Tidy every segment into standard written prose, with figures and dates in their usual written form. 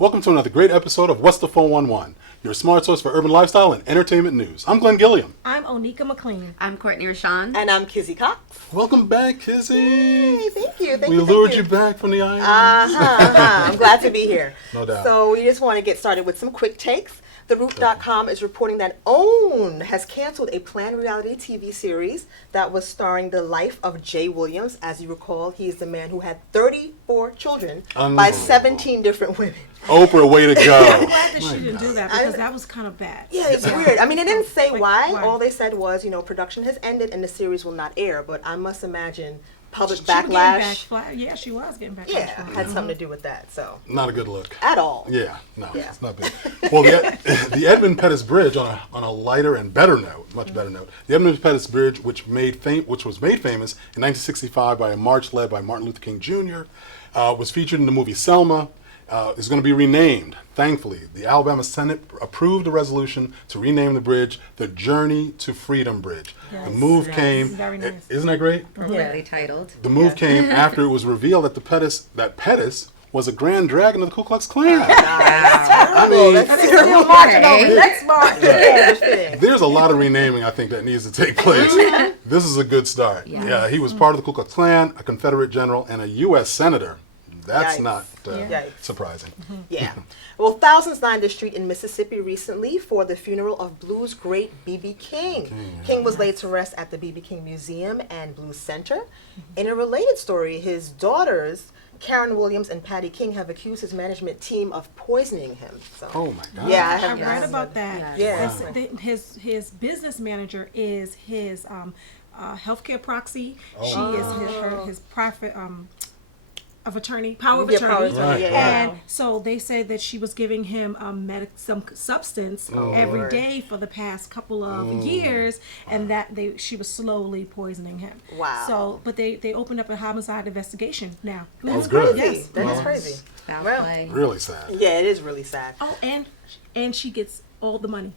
Welcome to another great episode of What's the 411, your smart source for urban lifestyle and entertainment news. I'm Glenn Gilliam. I'm Onika McLean. I'm Courtney Rashawn. And I'm Kizzy Cox. Welcome back, Kizzy. Hey, thank you. We lured you back from the island. I'm glad to be here. No doubt. So we just want to get started with some quick takes. TheRoot.com is reporting that OWN has canceled a planned reality TV series that was starring the life of Jay Williams. As you recall, he is the man who had 34 children by 17 different women. Oprah, way to go. I'm glad that she didn't do that because that was kind of bad. Yeah, it's weird. I mean, it didn't say why. All they said was, production has ended and the series will not air. But I must imagine public backlash. Yeah, she was getting backlash. Yeah, had something to do with that. So Not a good look. At all. Yeah, no, it's not bad. Well, the Edmund Pettus Bridge, on a lighter and better note, much better note, the Edmund Pettus Bridge, which was made famous in 1965 by a march led by Martin Luther King Jr., was featured in the movie Selma. Is going to be renamed. Thankfully, the Alabama Senate approved a resolution to rename the bridge the Journey to Freedom Bridge. Yes. The move came. Very nice. Isn't that great? Appropriately titled. The move came after it was revealed that Pettus was a grand dragon of the Ku Klux Klan. Let's march. There's a lot of renaming, I think, that needs to take place. This is a good start. Yeah, he was part of the Ku Klux Klan, a Confederate general, and a U.S. senator. That's not surprising. Yeah. Well, thousands lined the street in Mississippi recently for the funeral of blues great B.B. King. King was laid to rest at the B.B. King Museum and Blues Center. In a related story, his daughters, Karen Williams and Patty King, have accused his management team of poisoning him. So, oh my God! Yeah, I read about that. Yeah. His business manager is his healthcare proxy. Oh. She is his private of attorney, power of attorney. Power of attorney. And so they said that she was giving him some substance every day for the past couple of years, and that she was slowly poisoning him. Wow. So, but they opened up a homicide investigation now. That's good. Yes. That is crazy. Really sad. Yeah, it is really sad. Oh, and she gets all the money.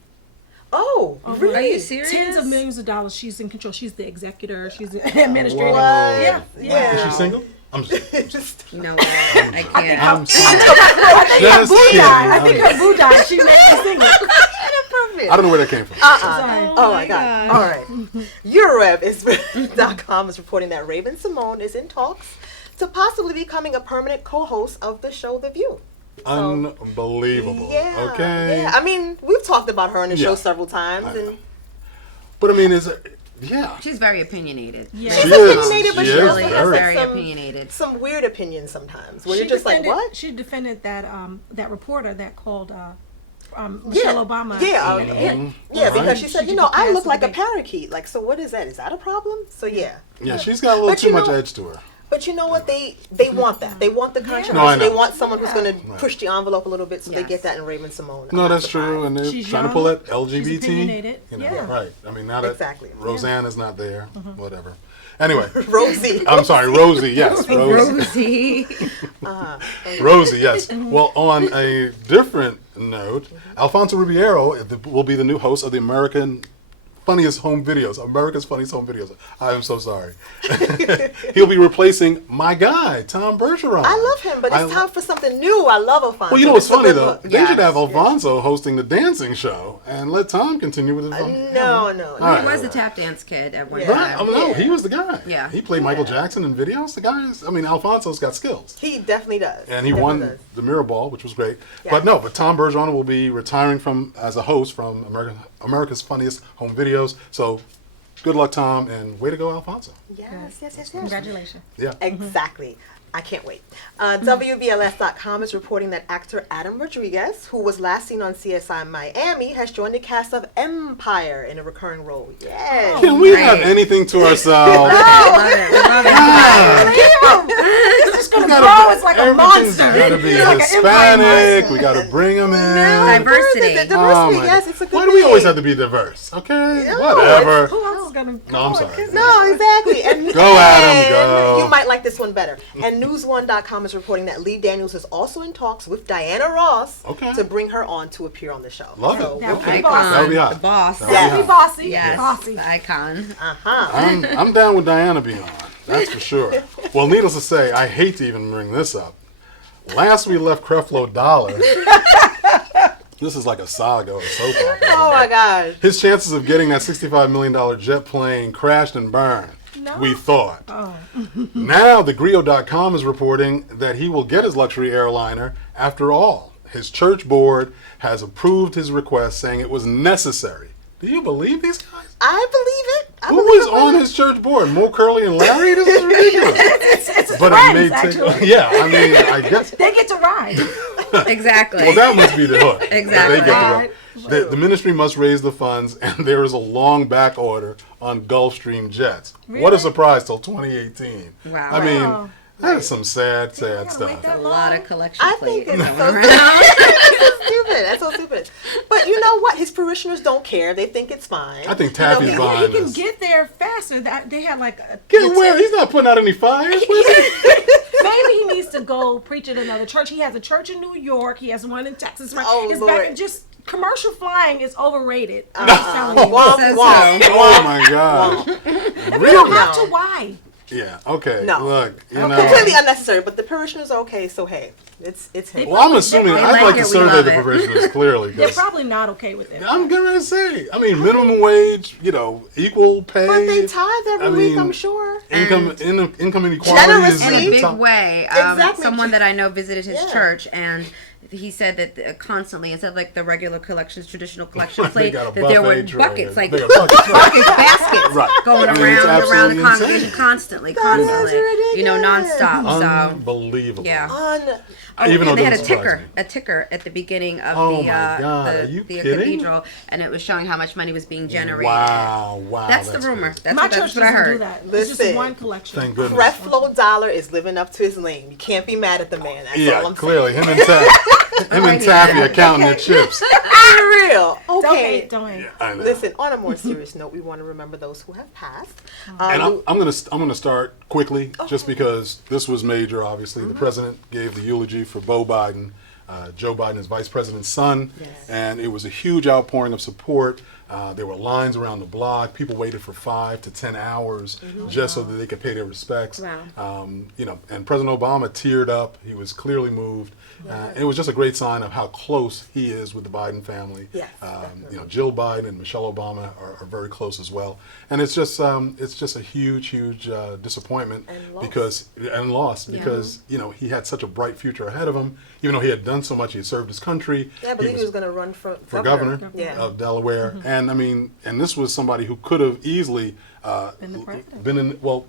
Oh, really? Are you serious? Tens of millions of dollars. She's in control. She's the executor. She's the administrator. What? Yeah. Is she single? I'm just You know what? I can't. I'm sorry. I think her boo died. She made me single. I don't know where that came from. Sorry. Oh my God. All right. Eurorev.com is reporting that Raven Symone is in talks to possibly becoming a permanent co-host of the show The View. Unbelievable. Yeah. Okay. Yeah. I mean, we've talked about her on the show several times, But I mean, yeah. She's very opiniated. Yeah. She's opinionated, but she really also is has very opinionated. some weird opinions sometimes. Where you're just like, what? She defended that reporter that called Michelle Obama. Because she said, I look like a parakeet. Like, so what is that? Is that a problem? So yeah. Yeah, she's got a little too much edge to her. But you know what? They want that. They want the controversy. No, I know. They want someone who's going to push the envelope a little bit, so they get that in Raven Symone. No, that's true. And they're trying to pull that LGBT. She's opinionated. Right. I mean, now that Roseanne is not there, whatever. Anyway. Rosie. I'm sorry, Rosie, yes. Rosie. Rosie, yes. Well, on a different note, Alfonso Ribeiro will be the new host of the America's Funniest Home Videos. I am so sorry. He'll be replacing my guy, Tom Bergeron. I love him, but it's time for something new. I love Alfonso. Well, you know what's funny, though? They should have Alfonso hosting the dancing show and let Tom continue with his phone. No. He was the tap dance kid at one time. No, he was the guy. Yeah. He played Michael Jackson in videos. The guy is, Alfonso's got skills. He definitely does. And he won the Mirror Ball, which was great. Yeah. But Tom Bergeron will be retiring as a host from America's Funniest Home Videos. So good luck, Tom, and way to go, Alfonso. Yes. Congratulations. Yeah. Exactly. I can't wait. WBLS.com is reporting that actor Adam Rodriguez, who was last seen on CSI Miami, has joined the cast of Empire in a recurring role. Yes. Can we have anything to ourselves? It's just going to grow. It's like a monster. Got to be Hispanic. We got to bring them in. Diversity. Yes, it's a good Why do we always have to be diverse? Okay, whatever. Who else is going to? No, I'm sorry. No, exactly. And go, Adam, go. You might like this one better. And News1.com is reporting that Lee Daniels is also in talks with Diana Ross to bring her on to appear on the show. Love it. That would be Icon. That would be hot. The boss. That would be bossy. Yes. Bossy. The icon. I'm down with Diana being on. That's for sure. Well, needless to say, I hate to even bring this up. Last we left Creflo Dollar. This is like a saga or a soap opera. Oh my gosh. His chances of getting that $65 million jet plane crashed and burned. No. We thought. Oh. Now, thegrio.com is reporting that he will get his luxury airliner after all. His church board has approved his request, saying it was necessary. Do you believe these guys? I believe it. Who is on his church board? Mo Curley and Larry? This is ridiculous. It's But friends, it may actually. take. Yeah, I mean, I guess. They get to ride. Exactly. Well, that must be the hook. Exactly. They get the ministry must raise the funds, and there is a long back order on Gulfstream jets. What a Really? surprise till 2018. Wow. I mean, Wow. that is some sad, gotta sad wait stuff. that A lot of collection I plates think it's going so around. stupid. That's so stupid. But you know what? His parishioners don't care. They think it's fine. I think Taffy's You know, behind He can this. get there faster. That they had like a Get where? He's not putting out any fires. What is he? maybe he needs to go preach at another church. He has a church in New York. He has one in Texas. Right? Oh, It's Lord. back, just commercial flying is overrated. I'm just telling you. Womp, Says womp. so. Oh my God. If you Really? don't have to, No. why? Yeah. Okay. No. Look, you know. Completely unnecessary, but the parishioners are okay, so hey, it's him. Well, I'm assuming. They I'd like like to it, we survey love the it. parishioners clearly. They're 'Cause probably not okay with it. I'm gonna say. I mean, minimum wage. You know, equal pay. But they tithe every I week, mean, I'm sure. Income inequality is Generously. In at a the big top. way. Exactly. Someone that I know visited his Yeah. church, and he said that constantly, instead of like the regular collections, traditional collection They plate, got a that there were buffet tray. buckets, like They got buckets, right. buckets, baskets Right. going I mean, it's around the absolutely congregation insane. constantly, is you know, ridiculous. nonstop. So. Unbelievable. Yeah. On Even though And they had it a doesn't surprise ticker at the beginning of Oh the my God, are you the kidding? cathedral, and it was showing how much money was being generated. Wow. That's the rumor. crazy. That's My what, church that's what I doesn't heard. do that. It's just Listen. one collection. Thank goodness. Creflo Dollar is living up to his name. You can't be mad at the man. That's all Yeah, I'm clearly. Him and Taffy are counting their chips. saying. For real. Don't Okay. hate, don't hate. I know. Listen, on a more serious note, we want to remember those who have passed. And I'm gonna start quickly, just because this was major. Obviously, the president gave the eulogy for Beau Biden, Joe Biden, his vice president's son, and it was a huge outpouring of support. There were lines around the block. People waited for 5 to 10 hours just so that they could pay their respects. Wow. You know, and President Obama teared up. He was clearly moved. And it was just a great sign of how close he is with the Biden family. Yes, You know, Jill Biden and Michelle Obama are very close as well. And it's just a huge disappointment And loss. because you know, he had such a bright future ahead of him. Even though he had done so much, he had served his country. Yeah, I believe he was going to run for governor Yeah. of Delaware, and I mean, and this was somebody who could have easily Been the president.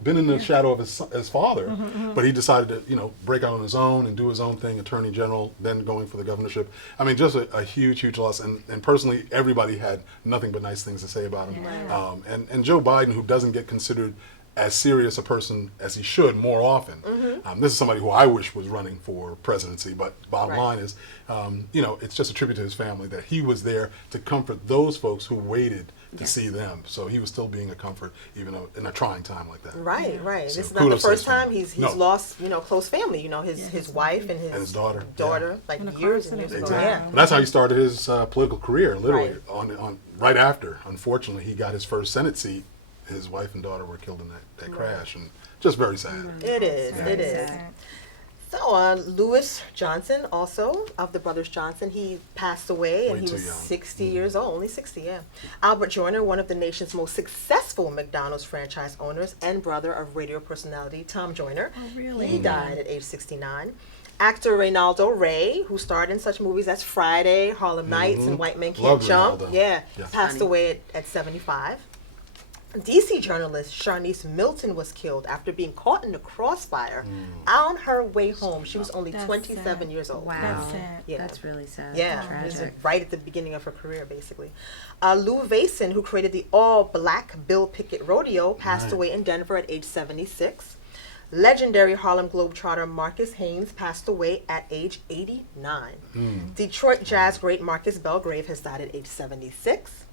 been in the shadow of his father, but he decided to, you know, break out on his own and do his own thing, attorney general, then going for the governorship. I mean, just a huge loss, and personally, everybody had nothing but nice things to say about him. And Joe Biden, who doesn't get considered as serious a person as he should more often. This is somebody who I wish was running for presidency, but bottom line is, you know, it's just a tribute to his family that he was there to comfort those folks who waited to see them. So he was still being a comfort, even though in a trying time like that. Right. So This is not the kudos to first his time family. he's No. lost, you know, close family. You know, his wife and his daughter. like In a car years and years accident. ago. Exactly. Yeah. But that's how he started his political career, literally Right. on right after. Unfortunately, he got his first Senate seat. His wife and daughter were killed in that crash, and just very sad. It is. Very It is. sad. So, Lewis Johnson, also of the Brothers Johnson, he passed away, and Way he too was young. 60 years old, only 60, yeah. Albert Joyner, one of the nation's most successful McDonald's franchise owners and brother of radio personality Tom Joyner. Oh, really? He died at age 69. Actor Reynaldo Rey, who starred in such movies as Friday, Harlem Nights, and White Men Can't Love Jump, Reynaldo. yeah, Yeah. passed Funny. away at 75. DC journalist Sharnice Milton was killed after being caught in the crossfire on her way home. She was only That's 27 sad. years old. Wow. That's sad. Yeah. That's really sad. Yeah, Tragic. this is right at the beginning of her career, basically. Lou Vason, who created the all-black Bill Pickett Rodeo, passed Right. away in Denver at age 76. Legendary Harlem Globetrotter Marcus Haynes passed away at age 89. Detroit jazz great Marcus Belgrave has died at age 76.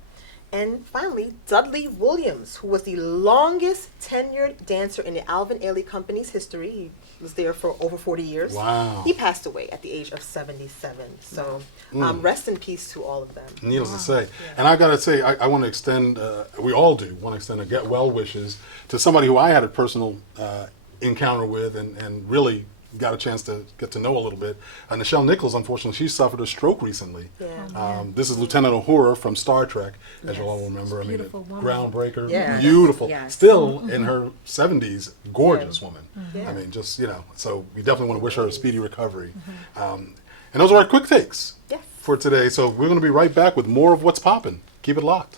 And finally, Dudley Williams, who was the longest tenured dancer in the Alvin Ailey Company's history. He was there for over 40 years. Wow. He passed away at the age of 77. So rest in peace to all of them. Needless to say. And I got to say, I want to extend, we all do, want to extend a get well wishes to somebody who I had a personal encounter with and really got a chance to get to know a little bit. Nichelle Nichols, unfortunately, she suffered a stroke recently. Yeah. This is Lieutenant Uhura from Star Trek, as you all Yes. remember. I mean, Beautiful woman. groundbreaker, Yes. beautiful, Yes. still in her 70s, gorgeous woman. Yeah. I mean, just, so we definitely want to wish her a speedy recovery. And those are our quick takes Yes. for today. So we're going to be right back with more of What's Poppin'. Keep it locked.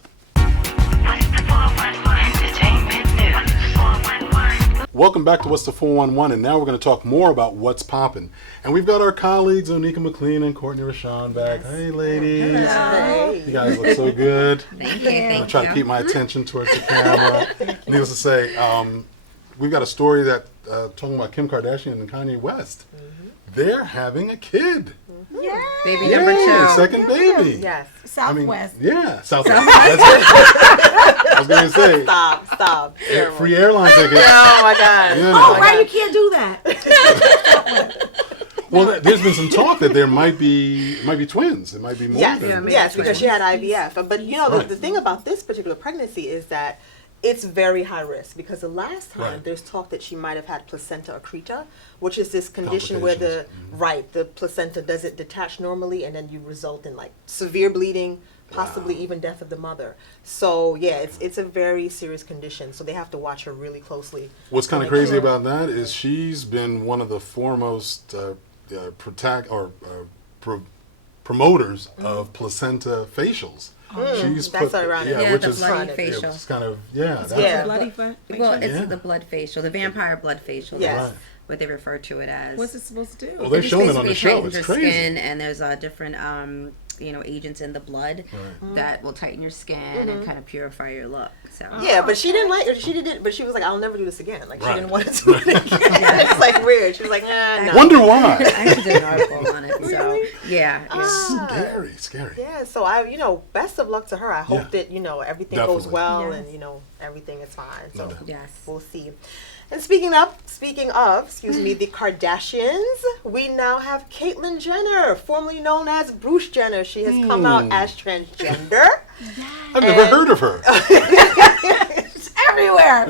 Welcome back to What's the 411, and now we're going to talk more about what's poppin'. And we've got our colleagues, Onika McLean and Courtney Rashawn back. Hey, ladies. Hey. You guys look so good. Thank you. I'm Thank trying to keep my attention towards the camera. Needless to say, we've got a story that talking about Kim Kardashian and Kanye West. They're having a kid. Yeah. Baby number 2. Second baby. Yes. Southwest. Southwest. That's it. I was going to say, Stop. Terrible. free airline tickets. Oh my God. You know. Oh, right, you can't do that. Well, there's been some talk that there might be twins. It might be more. Yes, than yes, because she had IVF. But Right. the thing about this particular pregnancy is that it's very high risk, because the last time Right. there's talk that she might have had placenta accreta, which is this condition where the Complications. the placenta doesn't detach normally, and then you result in like severe bleeding, possibly even death of the mother. So yeah, it's a very serious condition. So they have to watch her really closely. What's kind of to make crazy sure- about that is she's been one of the foremost promoters of placenta facials. She's that's ironic. Yeah, which the is bloody facial. It's kind of that's Yeah. Bloody fat. Well, it's Yeah. the blood facial, the vampire blood facial. Yes. That's Right. what they refer to it as. What's it supposed to do? Well, they're It just showing it on the basically show. tightens It's your crazy. skin, and there's different agents in the blood Right. that will tighten your skin and kind of purify your look. So Yeah, but she didn't like it. She didn't. But she was like, "I'll never do this again." Like she Right. didn't want to do it again. It's like weird. She was like, no. Wonder why. I actually did an article on it. So yeah. Scary. Yeah, so best of luck to her. I hope that, everything goes Definitely. well, Yes. and, everything is fine. So No doubt. Yes. we'll see. And speaking of, the Kardashians, we now have Caitlyn Jenner, formerly known as Bruce Jenner. She has come out as transgender. I've never heard of her. Everywhere.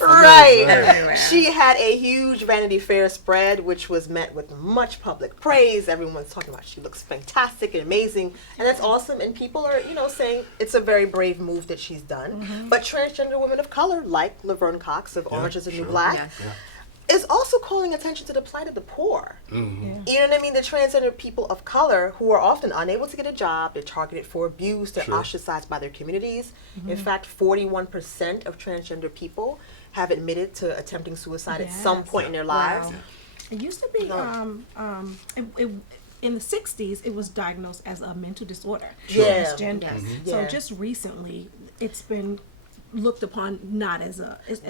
Right. Everywhere. She had a huge Vanity Fair spread, which was met with much public praise. Everyone's talking about she looks fantastic and amazing, and that's awesome. And people are, saying it's a very brave move that she's done. But transgender women of color, like Laverne Cox of Orange is the New sure. Black, Yes. is also calling attention to the plight of the poor. Mm-hmm. You know what I mean? The transgender people of color who are often unable to get a job, they're targeted for abuse, they're Sure. ostracized by their communities. In fact, 41% of transgender people have admitted to attempting suicide at some Yes. point in their lives. Wow. It used to be in the 60s, it was diagnosed as a mental disorder. Yeah. Transgender. Yes. So Yeah. just recently, it's been looked upon not as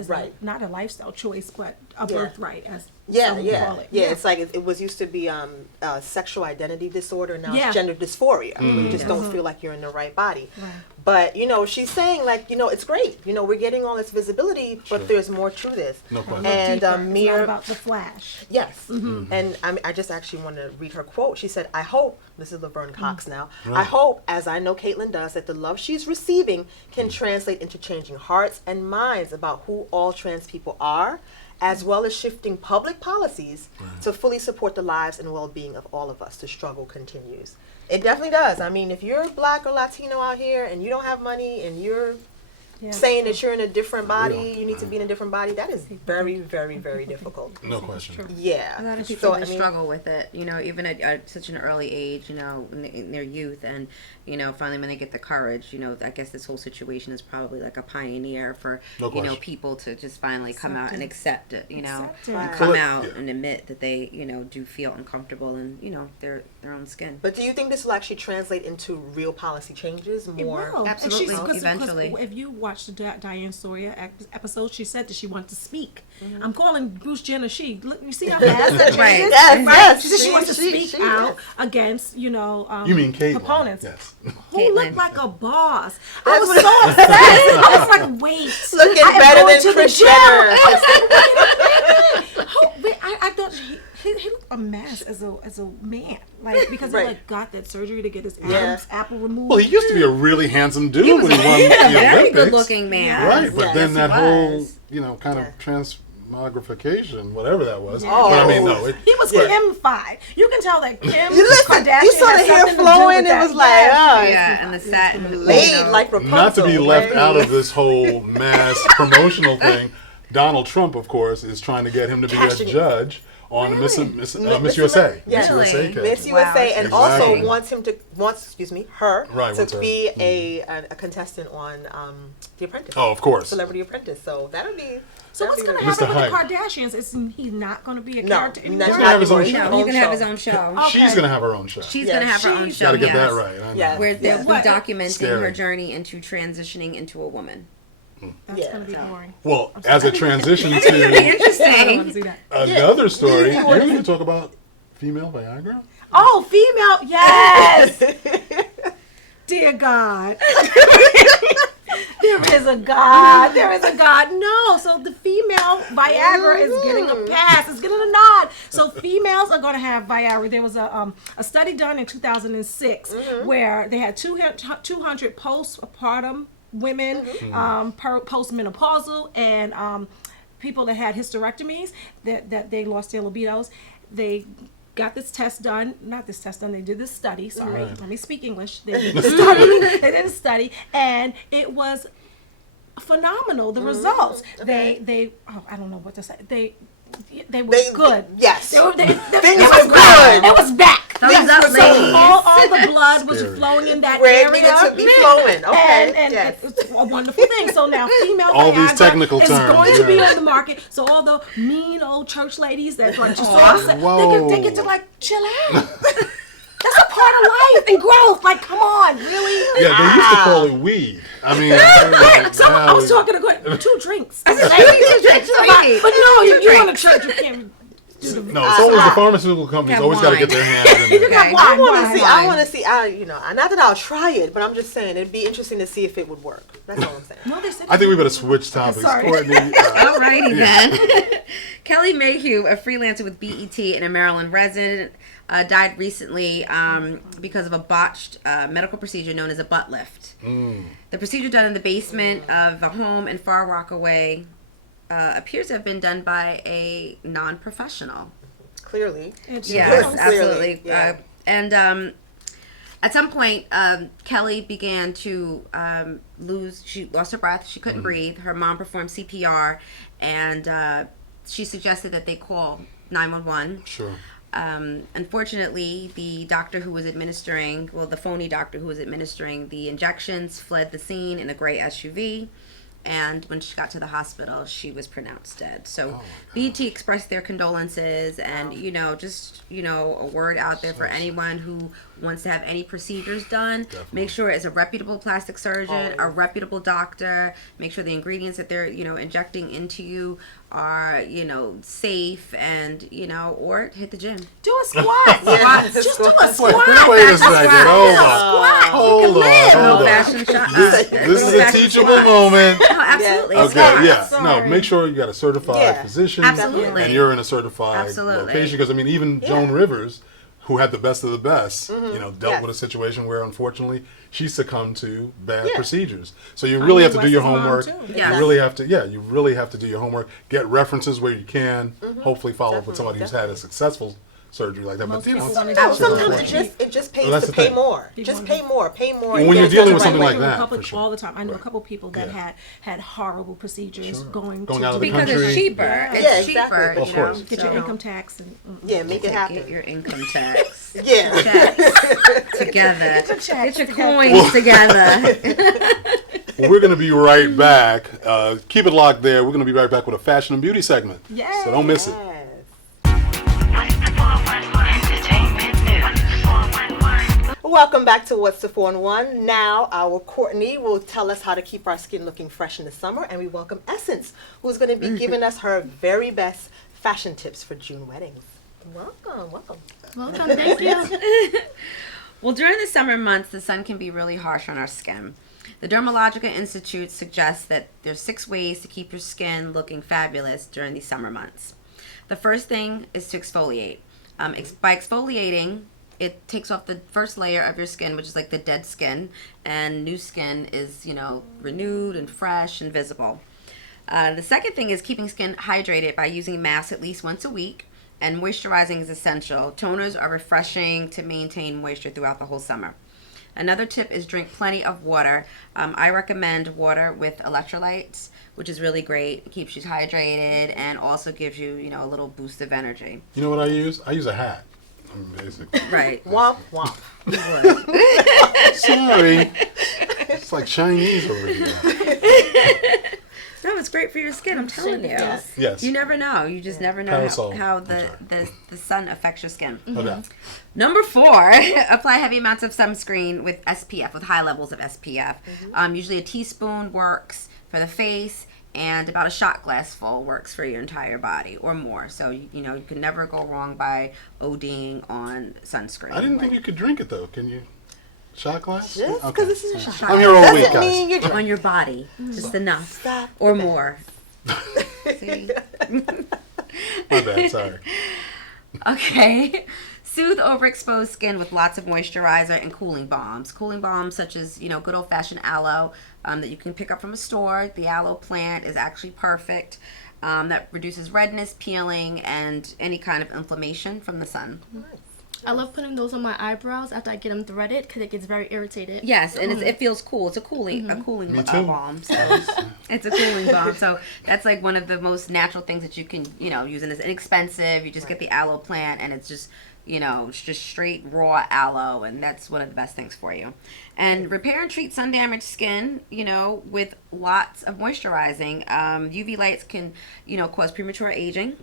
Right. not a lifestyle choice, but a Yeah. birthright, as Yeah, some yeah, call it. yeah. It's like it was used to be sexual identity disorder. Now Yeah. it's gender dysphoria. Mm-hmm. You just don't feel like you're in the right body. Right. But she's saying it's great. We're getting all this visibility, but Sure. there's more to this. No question. And Deeper. It's not Mir, about the flash. yes. And I just actually want to read her quote. She said, "I hope," this is Laverne Cox now, "I Right. hope, as I know Caitlyn does, that the love she's receiving can translate into changing hearts and minds about who all trans people are, as well as shifting public policies to fully support the lives and well-being of all of us. The struggle continues." It definitely does. I mean, if you're Black or Latino out here and you don't have money and you're Yeah. saying that you're in a different body, real. you need to be in a different body, that is very, very, very difficult. No question. True. Yeah. A lot of people So, I mean, struggle with it, even at such an early age, in their youth, and finally when they get the courage, I guess this whole situation is probably like a pioneer for No question. people to just finally come out and accept it, Accept it. and Right. come Well, out yeah. and admit that they do feel uncomfortable in their own skin. But do you think this will actually translate into real policy changes? It More. will. Absolutely, And because eventually. if you watch the Diane Sawyer episode, she said that she wanted to speak. I'm calling Bruce Jenner she. Look, you see how fast that Right. changes? Yes, Right? yes. She said she She- wants to she- speak she- out yes. against, You mean Caitlyn? opponents. Yes. Who Caitlyn. looked like a boss. I was what- so upset. I was like, wait. Looking I am better going than to the Kris gym. Jenner. I was like, wait a minute. Wait, I thought he looked a mess as a man. Like, because Right. he got that surgery to get his Yeah. Adam's apple removed. Well, he used to be a really handsome dude when he won the Very Olympics. good looking man. Right, but Yes, then he that whole, was. kind Yeah. of Mogrification, whatever that was. Yeah. But I mean, no. He was Kim-fied. You can tell that Kim You listen, Kardashian you saw the has hair something to do flowing. with It that. was like, oh, Yeah, and the satin. laid like Rapunzel. Not to be left right? out of this whole mass promotional thing, Donald Trump, of course, is trying to get him to be a Cashing it. judge on Miss USA. Yeah. Miss USA case. Miss Wow. USA, and Exactly. also wants her Right, wants to her. be a contestant on The Apprentice. Oh, of course. Celebrity Apprentice. So that'll be. So what's going to Mr. happen with Hype. the Kardashians? Is he's not going to be a No, character that's anymore? He's gonna have his own anymore. show. No, he's gonna have show. his own show. Okay. She's going to have her own show. She's Yeah, gonna have her own she's- show. Got to get yes, that right. I know. Yes. Where they'll be What? documenting Scary. her journey into transitioning into a woman. That's Yeah. going to be boring. Well, as a transition It's gonna be to I don't want to interesting. see that. another story, you're going to talk about female Viagra? Oh, female, yes. Dear God. There is a God. There is a God. No. So the female Viagra is getting a pass. It's getting a nod. So females are going to have Viagra. There was a study done in 2006 where they had 200 postpartum women, postmenopausal, and people that had hysterectomies that they lost their libidos. They got this test done, not this test done, they did this study, sorry, Right. let me speak English. They did a study, and it was phenomenal, the results. They I don't know what to say. They were good. Yes. They Things it were was good. It was back. Thumbs up, were So ladies. all the blood was Scary. flowing in that Where it area. needed to be flowing. Okay. And Yes. it's a wonderful thing. So now female All these Viagra technical is terms, going to be yeah. on the market. So all the mean old church ladies that like just Whoa. they get to like chill out. That's a part of life and growth. Like, come on, really? Yeah, they used to call it weed. I mean, Right. So I was now- talking to 2 drinks. Two drinks a week. But no, you Two want to drinks. church, you can't do the No, it's always the pharmaceutical companies Have always got to wine. get their hands in there. Okay. I want to Wine. see. I want to see. Not that I'll try it, but I'm just saying it'd be interesting to see if it would work. That's all I'm saying. No, they said I think we better switch topics. Sorry. Courtney, Alrighty then. Kelly Mayhew, a freelancer with BET and a Maryland resident, died recently because of a botched medical procedure known as a butt lift. The procedure done in the basement of a home in Far Rockaway appears to have been done by a non-professional. Clearly. Yes, Clearly, absolutely. yeah. And at some point, Kelly began to she lost her breath. She couldn't breathe. Her mom performed CPR, and she suggested that they call 911. Sure. Unfortunately, the doctor who was administering, the phony doctor who was administering the injections fled the scene in a gray SUV. And when she got to the hospital, she was pronounced dead. So BET expressed their condolences and, just, a word out there for anyone who wants to have any procedures done. Definitely. Make sure it's a reputable plastic surgeon, Always. a reputable doctor. Make sure the ingredients that they're, injecting into you are, safe and, or hit the gym. do a squat. Yeah. Just do a Wait, squat. wait a second. Hold on. Squat. Hold You can on. live. Hold on. Old-fashioned shot. This is a teachable moment. Oh, absolutely. Yes. Okay, Squat. yeah. Sorry. No, make sure you got a certified Yeah. physician. Absolutely. And you're in a certified Absolutely. location. Because, even Joan Rivers, who had the best of the best, dealt Yes. with a situation where, unfortunately, she succumbed to bad Yeah. procedures. So you really have to do your West's mom, homework. too. Yes. You really have to do your homework. Get references where you can. Hopefully follow up with somebody who's had a successful surgery like that. Most But, people want to Sometimes, do it. sometimes it just pays Well, that's to the pay thing. more. People Just want pay more. Pay more. When and you're get it dealing done with the something right like way. that, Public for sure. all the time. I know a Right. couple people that Yeah. had horrible procedures Sure. going Going to out of the do- Because country. it's cheaper. Yeah. It's Yeah, cheaper, exactly. Of course. get your income tax and Yeah, make it happen. Get your income tax. Yeah. Checks together. Get your checks Get your together. coins together. Well, we're going to be right back. Keep it locked there. We're going to be right back with a fashion and beauty segment. Yes. So don't miss it. Yes. What's the 411 Entertainment News? 411. Welcome back to What's the 4-in-1. Now, our Courtney will tell us how to keep our skin looking fresh in the summer, and we welcome Essence, who's going to be giving us her very best fashion tips for June weddings. Welcome, welcome. Welcome, thank you. Well, during the summer months, the sun can be really harsh on our skin. The Dermalogica Institute suggests that there's 6 ways to keep your skin looking fabulous during these summer months. The first thing is to exfoliate. By exfoliating, it takes off the first layer of your skin, which is like the dead skin, and new skin is, renewed and fresh and visible. The second thing is keeping skin hydrated by using masks at least once a week. And moisturizing is essential. Toners are refreshing to maintain moisture throughout the whole summer. Another tip is drink plenty of water. I recommend water with electrolytes, which is really great. It keeps you hydrated and also gives you, a little boost of energy. You know what I use? I use a hat. Basically. Right. Womp womp. Sorry. It's like Chinese over here. No, it's great for your skin. I'm telling you. Yes. You never know. You just never know Parasol. how the sun affects your skin. Okay. Number 4, apply heavy amounts of sunscreen with SPF, with high levels of SPF. Usually a teaspoon works for the face, and about a shot glass full works for your entire body or more. So, you can never go wrong by ODing on sunscreen. I didn't think you could drink it, though. Can you? Shot glass? Just because Okay. this is a shot. I'm here all week, Doesn't mean guys. you're drinking. On your body. Just enough. Stop Or that. more. See? My bad, sorry. Okay. Soothe overexposed skin with lots of moisturizer and cooling balms. Cooling balms such as, good old-fashioned aloe that you can pick up from a store. The aloe plant is actually perfect. That reduces redness, peeling, and any kind of inflammation from the sun. I love putting those on my eyebrows after I get them threaded because it gets very irritated. Yes, and it feels cool. It's a cooling Me too. balm. So it's a cooling balm. So that's like one of the most natural things that you can, use, and it's inexpensive. You just get the aloe plant, and it's just, it's just straight raw aloe, and that's one of the best things for you. And repair and treat sun-damaged skin, with lots of moisturizing. UV lights can, cause premature aging,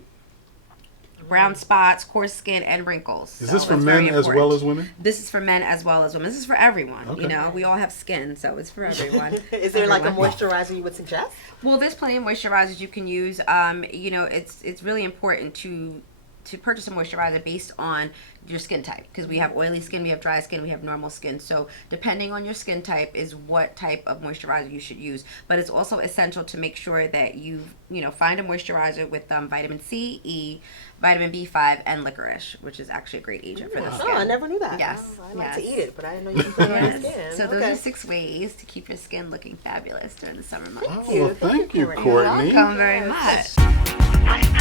brown spots, coarse skin, and wrinkles. Is So this for it's men very as well important. as women? This is for men as well as women. This is for everyone. Okay. We all have skin, so it's for everyone. Is there like a Everyone. moisturizer you would suggest? Well, there's plenty of moisturizers you can use. It's really important to purchase a moisturizer based on your skin type, because we have oily skin, we have dry skin, we have normal skin. So depending on your skin type is what type of moisturizer you should use. But it's also essential to make sure that you find a moisturizer with vitamin C, E, vitamin B5, and licorice, which is actually a great agent for the skin. Oh, I never knew that. Yes, I like to yes. eat it, but I didn't know you can put it on your Yes. skin. So those Okay. are 6 ways to keep your skin looking fabulous during the summer months. Oh, well, thank you, Courtney. Courtney. Welcome very much. What's the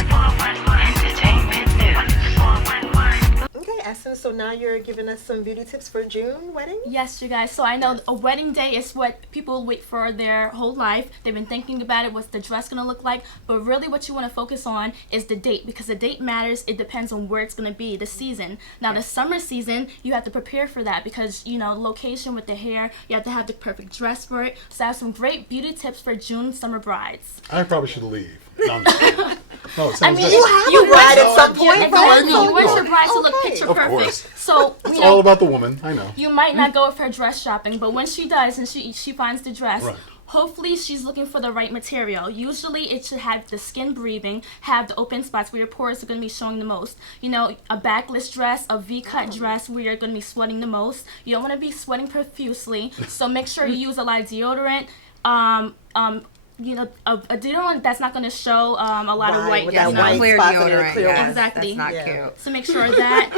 411 entertainment news? 411. Okay, Essence, so now you're giving us some beauty tips for June wedding? Yes, you guys. So I know a wedding day is what people wait for their whole life. They've been thinking about it, what's the dress going to look like. But really what you want to focus on is the date, because the date matters. It depends on where it's going to be, the season. Now, the summer season, you have to prepare for that because, location with the hair, you have to have the perfect dress for it. So I have some great beauty tips for June summer brides. I probably should leave. No, I'm just kidding. No, it sounds I mean, good. You have You a bride want- at some point. I know, I Exactly. know. You want your bride to look Okay. picture Of perfect. course. So, It's all about the woman. I know. you might not go with her dress shopping, but when she does and she finds the dress, Right. hopefully she's looking for the right material. Usually it should have the skin breathing, have the open spots where your pores are going to be showing the most. A backless dress, a V-cut dress where you're going to be sweating the most. You don't want to be sweating profusely, so make sure you use a lot of deodorant. A deodorant that's not going to show a lot of Right, white. with you that know? white Clear spots and deodorant. clear Yes, ones. Exactly. That's not Yeah. cute. So make sure of that.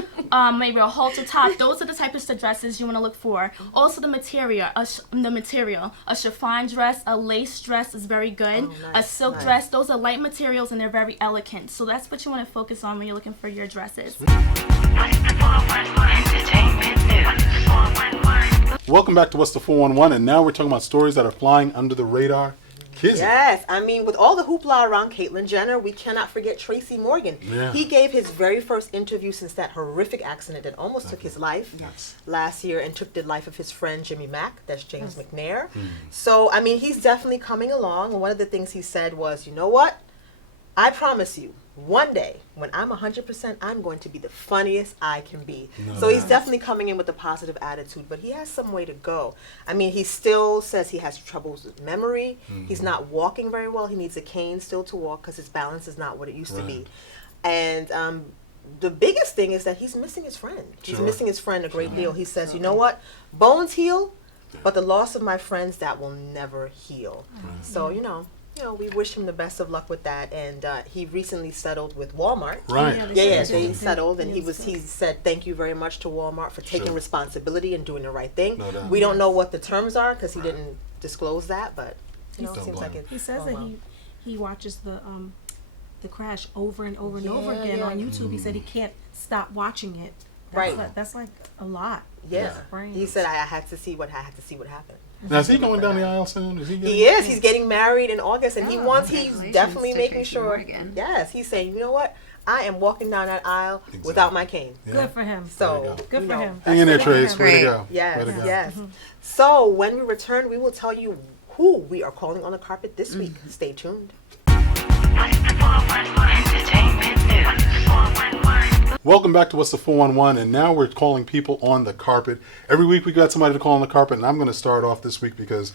Maybe a halter top. Those are the types of dresses you want to look for. Also the material. A chiffon dress, a lace dress is very good. Oh, A nice, silk nice. dress. Those are light materials and they're very elegant. So that's what you want to focus on when you're looking for your dresses. What's the 411 entertainment news? 411. Welcome back to What's the 411, and now we're talking about stories that are flying under the radar. Kizzy. Yes, I mean, with all the hoopla around Caitlyn Jenner, we cannot forget Tracy Morgan. Yeah. He gave his very first interview since that horrific accident that almost took his life last year and took the life of his friend Jimmy Mack. That's James McNair. So, I mean, he's definitely coming along. And one of the things he said was, you know what? I promise you, one day, when I'm 100%, I'm going to be the funniest I can be. So he's definitely coming in with a positive attitude, but he has some way to go. I mean, he still says he has troubles with memory. He's not walking very well. He needs a cane still to walk because his balance is not what it used to be. And the biggest thing is that he's missing his friend. He's Sure. missing his friend a great deal. He says, you know what? Bones heal, but the loss of my friends, that will never heal. So, we wish him the best of luck with that. And he recently settled with Walmart. Right. Yeah, they settled, and he said thank you very much to Walmart for taking Sure. responsibility and doing the right thing. No doubt. We don't know what the terms are because he didn't disclose that, but it Don't seems blame like him. it's He says going that well. he watches the crash over and over and over Yeah, again yeah. on YouTube. He said he can't stop watching it. Right. That's like a lot. Yeah. Brains. He said I had to see what happened. Now, is he going down the aisle soon? Is he getting? He is. He's getting married in August, and he's congratulations definitely to making Tracy sure. Morgan. Yes, he's saying, you know what? I am walking down that aisle Exactly. without my cane. Yeah. Good for him. So Good you for know, him. Hang in there, Good for Trace. him. Way to Great. go. Yes, Way to go. yes. So when we return, we will tell you who we are calling on the carpet this week. Stay tuned. What's the 411 entertainment news? 411. Welcome back to What's the 411, and now we're calling people on the carpet. Every week we got somebody to call on the carpet, and I'm going to start off this week because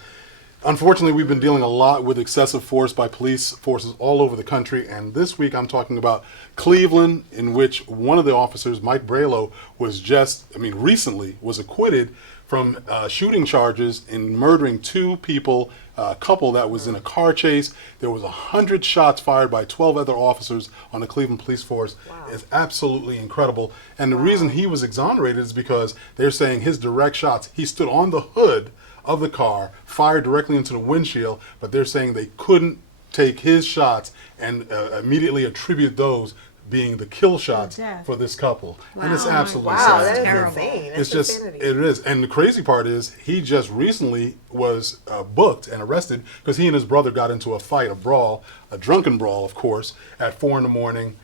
unfortunately we've been dealing a lot with excessive force by police forces all over the country, and this week I'm talking about Cleveland, in which one of the officers, Mike Braylow, recently was acquitted from shooting charges in murdering two people, a couple that was in a car chase. There was 100 shots fired by 12 other officers on the Cleveland police force. Wow. It's absolutely incredible. And the reason he was exonerated is because they're saying his direct shots, he stood on the hood of the car, fired directly into the windshield, but they're saying they couldn't take his shots and immediately attribute those being the kill shots death. for this couple. And it's Wow. absolutely Wow, sad. that is terrible. insane. That's It's just, insanity. it is. And the crazy part is, he just recently was booked and arrested because he and his brother got into a fight, a brawl, a drunken brawl, of course, at 4 a.m.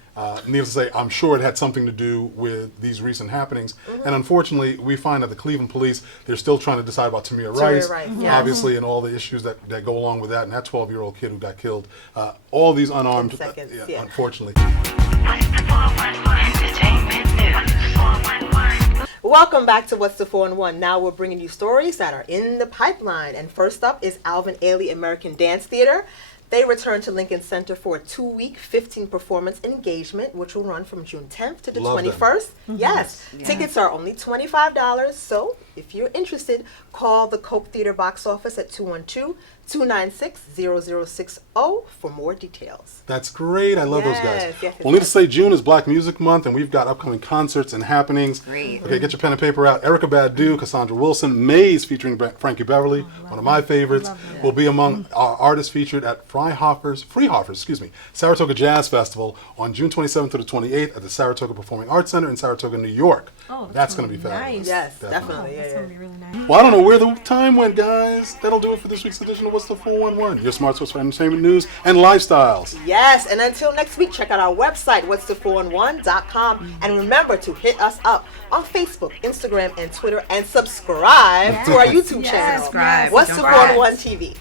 Needless to say, I'm sure it had something to do with these recent happenings. And unfortunately, we find that the Cleveland police, they're still trying to decide about Tamir Rice, yes. obviously, and all the issues that go along with that, and that 12-year-old kid who got killed. All these unarmed, In seconds, yeah. unfortunately. What's the 411 entertainment news? 411. Welcome back to What's the 411. Now we're bringing you stories that are in the pipeline. And first up is Alvin Ailey American Dance Theater. They return to Lincoln Center for a 2-week 15-performance engagement, which will run from June 10th to the Love them. 21st. Yes. Tickets are only $25. So if you're interested, call the Coke Theater box office at 212-296-0060 for more details. That's great. I love those Yes, guys. yes, Well, needless to say, June is Black Music Month, and we've got upcoming concerts and happenings. Great. Okay, get your pen and paper out. Erykah Badu, Cassandra Wilson, Maze featuring Frankie Beverly, one of my favorites, will be among our artists featured at Freehoffer's, Saratoga Jazz Festival on June 27th to the 28th at the Saratoga Performing Arts Center in Saratoga, New York. Oh, that's going to be nice. fabulous. Yes, Oh, definitely. that's Yeah, gonna be really nice. Well, I don't know where the time went, guys. That'll do it for this week's edition of What's the 411, your smart source for entertainment news and lifestyles. Yes, and until next week, check out our website, what's411.com, and remember to hit us up on Facebook, Instagram, and Twitter, and subscribe to our YouTube channel. Subscribe. What's Don't the forget. 411 TV?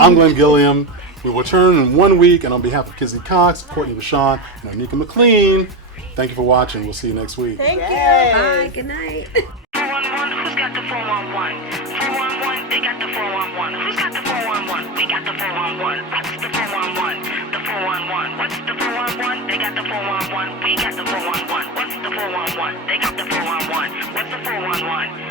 I'm Glenn Gilliam. We will return in 1 week, and on behalf of Kizzy Cox, Courtney Rashawn, and Anika McLean, thank you for watching. We'll see you next week. Thank you. Bye. Good night. 411, who's got the 411? 411, they got the 411. Who's got the 411? We got the 411. What's the 411? The 411. What's the 411? They got the 411. We got the 411. What's the 411? They got the 411. What's the 411?